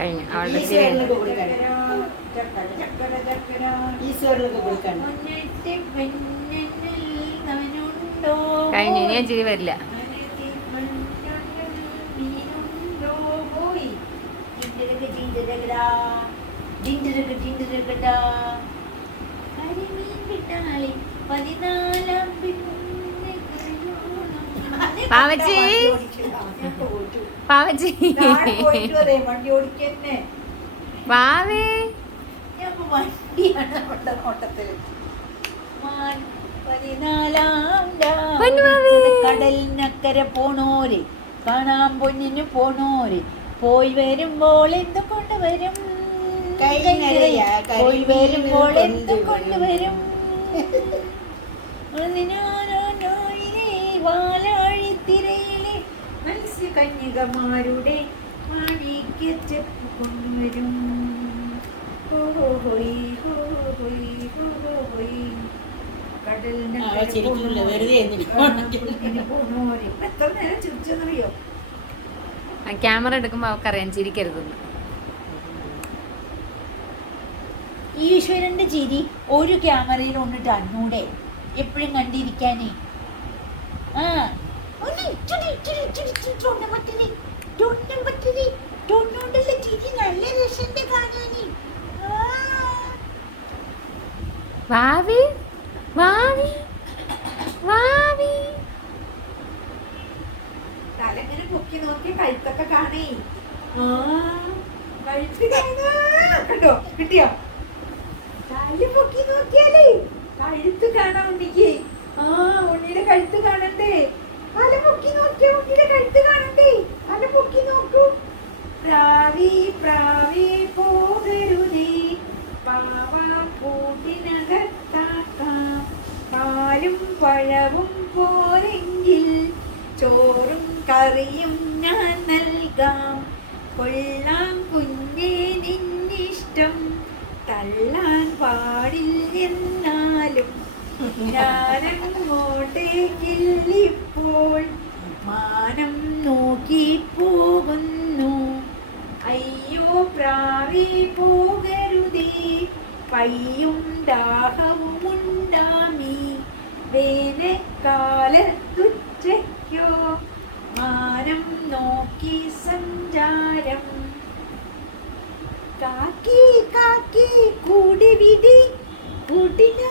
കഴിഞ്ഞു അവളുടെ കഴിഞ്ഞു. ഇനി ചിരി വരില്ല. പാവച്ചി പാവച്ചി വാവേ കടലിനക്കര പോണോര് കാണാൻ പൊന്നിന് പോണോര് പോയി വരുമ്പോൾ എന്ത് കൊണ്ടുവരും പോയി വരുമ്പോൾ എന്ത് കൊണ്ടുവരും വാലാഴിത്തിരയിലെ മത്സ്യകന്യകമാരുടെ മാണിക്യച്ചെപ്പ് കൊണ്ടുവരും. ക്യാമറ എടുക്കുമ്പോ അവക്കറിയാം ചിരിക്കരുതെന്ന്. ഈശ്വരന്റെ ചിരി ഒരു ക്യാമറയിൽ ഒന്നിട്ട് അന്നൂടെ എപ്പോഴും കണ്ടിരിക്കാനേ. വാവി വാവി വാവി തലങ്ങനെ പൊക്കി നോക്കി കഴുത്തൊക്കെ കാണേ. കഴുത്ത് കണ്ടോ കിട്ടിയോ? തല പൊക്കി നോക്കിയാലേ കഴുത്ത് കാണാം ഉണ്ണിക്ക്. ഉണ്ണിയുടെ കഴുത്ത് കാണണ്ടേ? തല പൊക്കി നോക്കിയോ? ഉണ്ണിയുടെ കഴുത്ത് കാണണ്ടേ? തല പൊക്കി നോക്കൂ. പ്രാവി പ്രാവി പോകരുതേ പാവാക്കൂട്ടിനകത്താക്കാം. പാലും പഴവും പോരെങ്കിൽ ചോറും കറിയും ഞാൻ നൽകാം. കൊള്ളാം കുഞ്ഞേ നിന്നിഷ്ടം തള്ളാൻ പാടില്ലെന്നാലും ഞാനങ്ങോട്ടേക്കില്ലിപ്പോൾ മാനം നോക്കി പോകുന്നു. അയ്യോ പ്രാവി പോകരുതേ പയ്യും ദാഹവും ഉണ്ടാമി. വേനൽക്കാലത്തുച്ചയ്ക്കോ മാനം നോക്കി സഞ്ചാരം. കാക്കി കാക്കി കൂടി വിടി കൂട്ടിനക